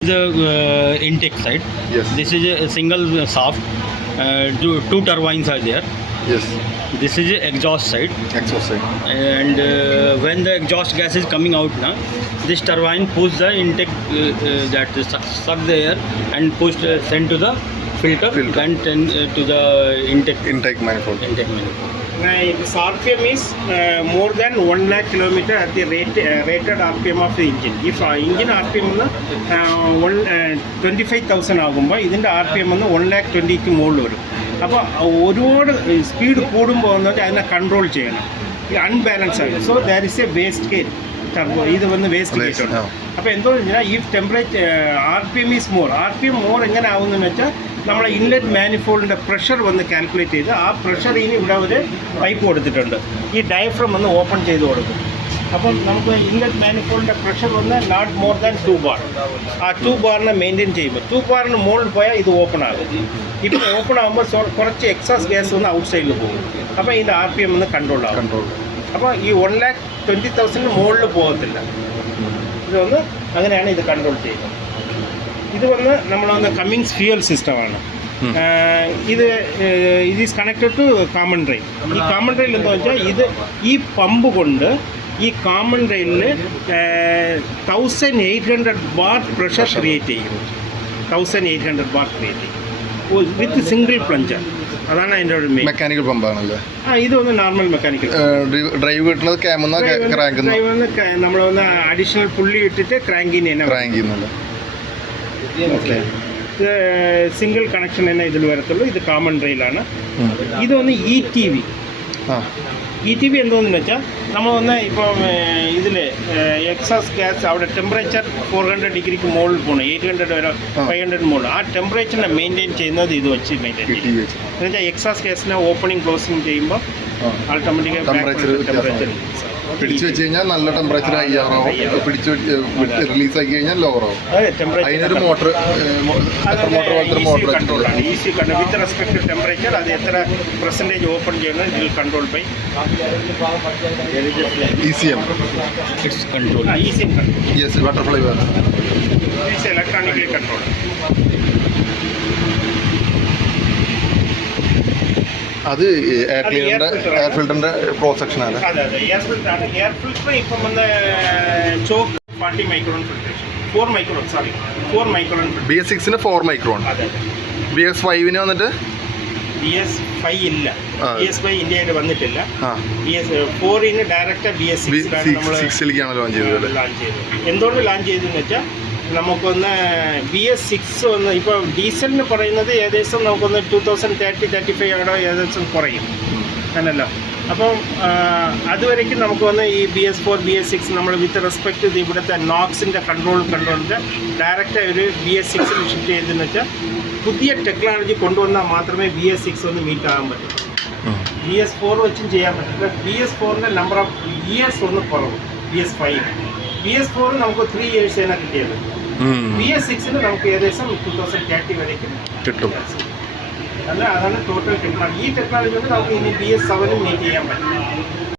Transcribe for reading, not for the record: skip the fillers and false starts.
The intake side. Yes. This is a single shaft. Two turbines are there. Yes. This is a exhaust side. Exhaust side. And when the exhaust gas is coming out now, this turbine push the intake that suck the air and send to the filter. And to the Intake manifold. Intake manifold. This RPM is more than 1 lakh kilometer at the rated RPM of the engine. If engine RPM 25,000 ആകുമ്പോൾ ഇതിൻ്റെ RPM 120,000 മുകളിൽ വരും. അപ്പോൾ ഒരുപാട് speed കൂടുമ്പോൾ അതിനെ control ചെയ്യണം. ഈ അൺബാലൻസ് ആകും. So there is A waste gate turbo. ഇത് വേസ്റ്റ് ഗേറ്റ് ഉണ്ട്. അപ്പോൾ എന്തോ വെച്ചാൽ ഈ temperature RPM is more. RPM more എങ്ങനെ ആവുന്നതെന്ന് വെച്ചാൽ നമ്മളെ ഇൻലെറ്റ് മാനിഫോൾഡിൻ്റെ പ്രഷർ കാൽക്കുലേറ്റ് ചെയ്ത് ആ പ്രഷർ ഇനി ഇവിടെ ഒരു പൈപ്പ് കൊടുത്തിട്ടുണ്ട്. ഈ ഡയഫ്രം ഓപ്പൺ ചെയ്ത് കൊടുക്കും. അപ്പം നമുക്ക് ഇൻലെറ്റ് മാനിഫോൾഡിൻ്റെ pressure not more than 2 bar. ആ 2 barനെ മെയിൻറ്റെയിൻ ചെയ്യുമ്പോൾ 2 barന് മുകളിൽ പോയാൽ ഇത് ഓപ്പൺ ആകും. ഇപ്പോൾ ഓപ്പൺ ആകുമ്പോൾ കുറച്ച് എക്സോസ്റ്റ് ഗ്യാസ് ഔട്ട് സൈഡിൽ പോകും. അപ്പോൾ ഇതിൻ്റെ RPM കൺട്രോൾ ആകും. അപ്പോൾ ഈ 1,20,000 മുകളിൽ പോകത്തില്ല. അങ്ങനെയാണ് ഇത് കൺട്രോൾ ചെയ്യുന്നത്. ഇത് നമ്മളൊന്ന് കമ്മിങ്സ് ഫ്യൂവൽ സിസ്റ്റമാണ്. ഇത് is connected to common rail. ഈ കോമൺ റെയിൽ എന്താ വെച്ചാൽ ഈ പമ്പ് കൊണ്ട് ഈ കോമൺ റെയിലിൽ 1,800 bar പ്രഷർ ക്രിയേറ്റ് ചെയ്യും. 1,800 bar ക്രിയേറ്റ് ചെയ്യും വിത്ത് സിംഗിൾ പ്ലഞ്ചർ. അതാണ് അതിൻ്റെ ഒരു മെയിൻ. മെക്കാനിക്കൽ പമ്പാണല്ലേ? ഇത് നോർമൽ മെക്കാനിക്കൽ. ഡ്രൈവ് കിട്ടുന്നത് നമ്മളൊന്ന് അഡീഷണൽ പുള്ളി ഇട്ടിട്ട് ക്രാങ്കിന് ഓക്കെ. ഇത് സിംഗിൾ കണക്ഷൻ തന്നെ ഇതിൽ വരത്തുള്ളൂ. ഇത് കോമൺ റെയിലാണ്. ഇതൊന്ന് ETV. ETV എന്തോന്ന് വെച്ചാൽ നമ്മളൊന്ന് ഇപ്പം ഇതിൽ എക്സോസ്റ്റ് ഗ്യാസ് അവിടെ ടെമ്പറേച്ചർ 400 ഡിഗ്രിക്ക് മുകളിൽ പോകണം. 800 വരെ 500 മുകളിൽ. ആ ടെമ്പറേച്ചറിനെ മെയിൻറ്റെയിൻ ചെയ്യുന്നത് ഇത് വെച്ച് മെയിൻറ്റെയിൻ ചെയ്യും. എന്നുവെച്ചാൽ എക്സോസ്റ്റ് ഗ്യാസിനെ ഓപ്പണിങ് ക്ലോസിങ് ചെയ്യുമ്പോൾ ഓട്ടോമാറ്റിക്കായി ടെമ്പറേച്ചർ പിടിച്ചു വെച്ച് കഴിഞ്ഞാൽ നല്ല ടെമ്പറേച്ചർ ഹൈ ആവും. പിടിച്ച് റിലീസ് ആക്കി കഴിഞ്ഞാൽ ലോവർ ആവും. അതിനൊരു മോട്ടർ കൺട്രോളാണ്. Easy control with respect to temperature. അത് എത്ര പെർസെൻറ്റേജ് ഓപ്പൺ ചെയ്യണം ഇതിൽ control by ECM. It's control. ECM control. Yes, butterfly valve. It's electronically controlled. അത് എയർ ഫിൽറ്ററിന്റെ പ്രോസെക്ഷൻ ആണ്. അതെ എയർ ഫിൽറ്റർ ആണ്. എയർ ഫിൽറ്റർ ഇപ്പം choke 40 micron filtration 4 micron filtration. BS6 4 micron. BS5 വന്നിട്ട് BS5 ഇല്ല. BS5 ഇന്ത്യയിൽ വന്നിട്ടില്ല. BS4 ഡയറക്റ്റ് BS6 ലോഞ്ച് ചെയ്തത്. എന്തുകൊണ്ട് ലോഞ്ച് ചെയ്തതെന്ന് വെച്ചാൽ നമുക്കൊന്ന് BS6 ഇപ്പോൾ ഡീസലിന് പറയുന്നത് ഏകദേശം നമുക്കൊന്ന് 2030-35 അവിടെ ഏകദേശം കുറയും അങ്ങനല്ലോ. അപ്പം അതുവരേക്കും നമുക്ക് ഈ BS4 BS6 നമ്മൾ വിത്ത് റെസ്പെക്ട് ചെയ്ത് ഇവിടുത്തെ നോക്സിൻ്റെ കൺട്രോളിൻ്റെ ഡയറക്റ്റ് ഒരു BS6 ഷിഫ്റ്റ് ചെയ്തതെന്ന് വെച്ചാൽ പുതിയ ടെക്നോളജി കൊണ്ടുവന്നാൽ മാത്രമേ BS6 മീറ്റ് ആകാൻ പറ്റൂ. BS4 വെച്ചും ചെയ്യാൻ പറ്റില്ല. BS4ൻ്റെ നമ്പർ ഓഫ് ഇയേഴ്സ് കുറവ്. BS4 നമുക്ക് 3 years തന്നെ കിട്ടിയത്. BS6 നമുക്ക് ഏകദേശം 2030 വരേക്കും കിട്ടും. അതാണ് ടോട്ടൽ ടെക്നോളജി. ഈ ടെക്നോളജി കൊണ്ട് നമുക്ക് ഇനി BS7 മീറ്റ് ചെയ്യാൻ പറ്റും.